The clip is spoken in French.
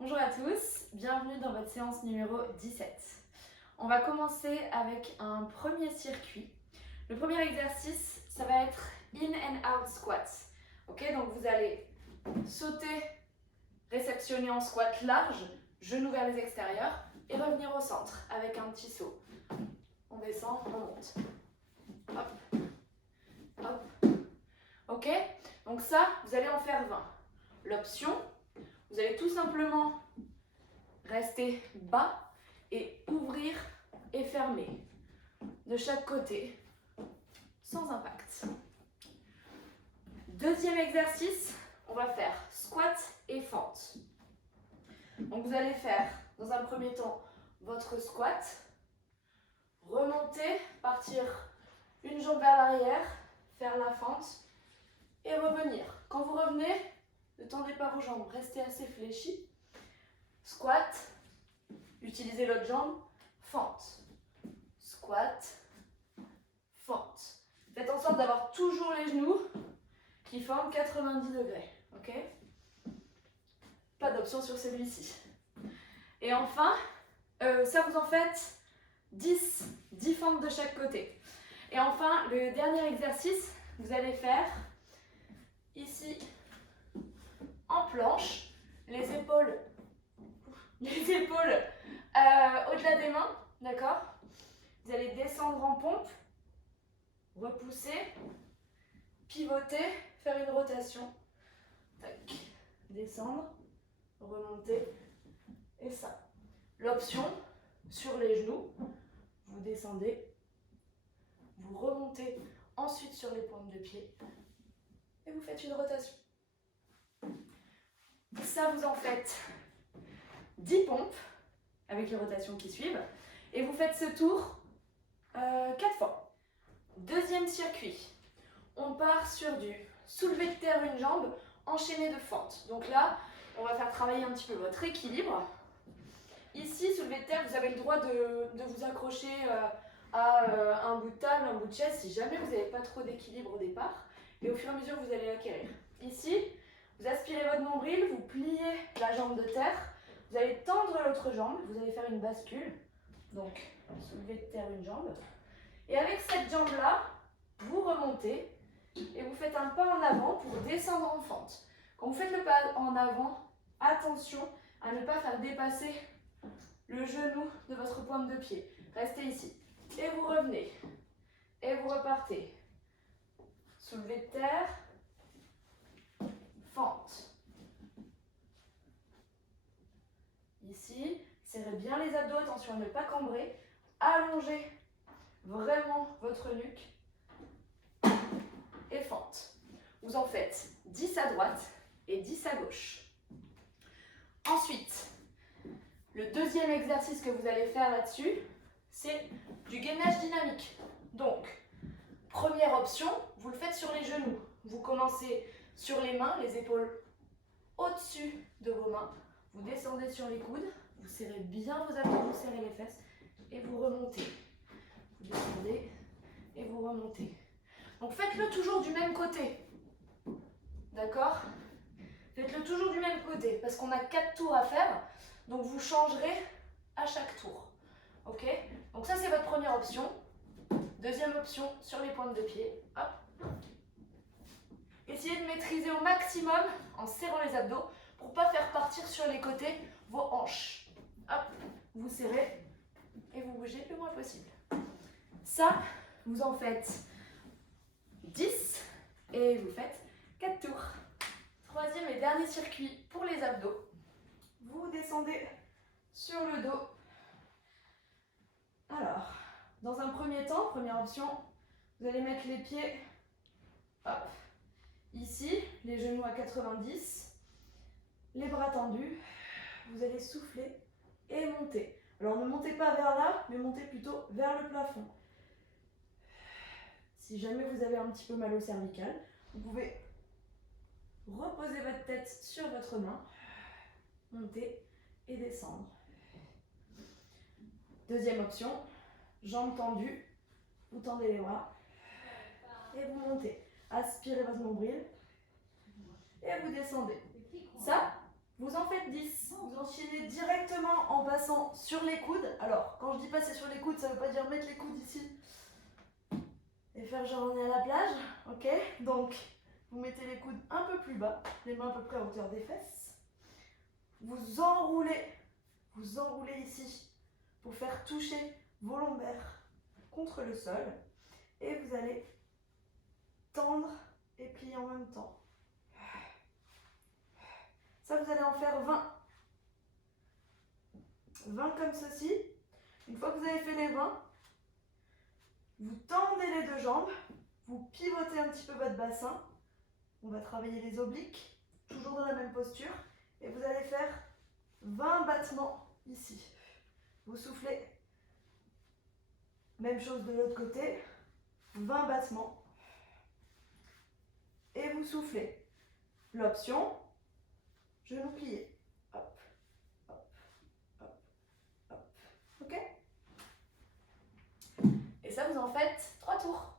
Bonjour à tous, bienvenue dans votre séance numéro 17. On va commencer avec un premier circuit. Le premier exercice, ça va être in and out squats. Ok, donc vous allez sauter, réceptionner en squat large, genoux vers les extérieurs et revenir au centre avec un petit saut. On descend, on monte. Hop, hop. Ok, donc ça, vous allez en faire 20. L'option, vous allez tout simplement rester bas et ouvrir et fermer de chaque côté sans impact. Deuxième exercice, on va faire squat et fente. Donc vous allez faire dans un premier temps votre squat, remonter, partir une jambe vers l'arrière, faire la fente et revenir. Quand vous revenez, ne tendez pas vos jambes, restez assez fléchis. Squat, utilisez l'autre jambe, fente. Squat, fente. Faites en sorte d'avoir toujours les genoux qui forment 90 degrés. Ok ? Pas d'option sur celui-ci. Et enfin, ça vous en faites 10 fentes de chaque côté. Et enfin, le dernier exercice, vous allez faire ici en planche, les épaules au-delà des mains, d'accord? Vous allez descendre en pompe, repousser, pivoter, faire une rotation. Tac. Descendre, remonter, et ça. L'option, sur les genoux, vous descendez, vous remontez ensuite sur les pointes de pied, et vous faites une rotation. Ça, vous en faites 10 pompes, avec les rotations qui suivent, et vous faites ce tour 4 fois. Deuxième circuit, on part sur du soulevé de terre une jambe, enchaîné de fente. Donc là, on va faire travailler un petit peu votre équilibre. Ici, soulevé de terre, vous avez le droit de vous accrocher à un bout de table, un bout de chaise, si jamais vous n'avez pas trop d'équilibre au départ. Et au fur et à mesure, vous allez l'acquérir. Ici, vous aspirez votre nombril, vous pliez la jambe de terre, vous allez tendre l'autre jambe, vous allez faire une bascule. Donc, soulevé de terre une jambe. Et avec cette jambe-là, vous remontez et vous faites un pas en avant pour descendre en fente. Quand vous faites le pas en avant, attention à ne pas faire dépasser le genou de votre pointe de pied. Restez ici. Et vous revenez. Et vous repartez. Soulevé de terre. Fente. Ici, serrez bien les abdos, attention à ne pas cambrer. Allongez vraiment votre nuque. Et fente. Vous en faites 10 à droite et 10 à gauche. Ensuite, le deuxième exercice que vous allez faire là-dessus, c'est du gainage dynamique. Donc, première option, vous le faites sur les genoux. Vous commencez sur les mains, les épaules au-dessus de vos mains. Vous descendez sur les coudes, vous serrez bien vos abdos, vous serrez les fesses et vous remontez. Vous descendez et vous remontez. Donc faites-le toujours du même côté. D'accord ? Faites-le toujours du même côté parce qu'on a 4 tours à faire. Donc vous changerez à chaque tour. Ok ? Donc ça c'est votre première option. Deuxième option sur les pointes de pied. Hop. Essayez de maîtriser au maximum en serrant les abdos pour ne pas faire partir sur les côtés vos hanches. Hop. Vous serrez et vous bougez le moins possible. Ça, vous en faites 10 et vous faites 4 tours. Troisième et dernier circuit pour les abdos. Vous descendez sur le dos. Alors, dans un premier temps, première option, vous allez mettre les pieds hop, ici, les genoux à 90, les bras tendus. Vous allez souffler et monter. Alors ne montez pas vers là, mais montez plutôt vers le plafond. Si jamais vous avez un petit peu mal au cervical, vous pouvez reposer votre tête sur votre main, monter et descendre. Deuxième option, jambes tendues, vous tendez les bras et vous montez. Aspirez votre nombril et vous descendez. Ça, vous en faites 10. Vous en enchaîner directement en passant sur les coudes. Alors, quand je dis passer sur les coudes, ça ne veut pas dire mettre les coudes ici et faire genre on est à la plage, ok? Donc, vous mettez les coudes un peu plus bas, les mains à peu près à hauteur des fesses. Vous enroulez ici pour faire toucher vos lombaires contre le sol. Et vous allez tendre et plier en même temps. Ça, vous allez en faire 20. 20 comme ceci. Une fois que vous avez fait les 20, vous tendez les deux jambes, vous pivotez un petit peu votre bassin. On va travailler les obliques, toujours dans la même posture. Et vous allez faire 20 battements ici. Vous soufflez. Même chose de l'autre côté. 20 battements. Et vous soufflez. L'option, genou plié. Hop, hop, hop, hop. Ok? Et ça, vous en faites 3 tours.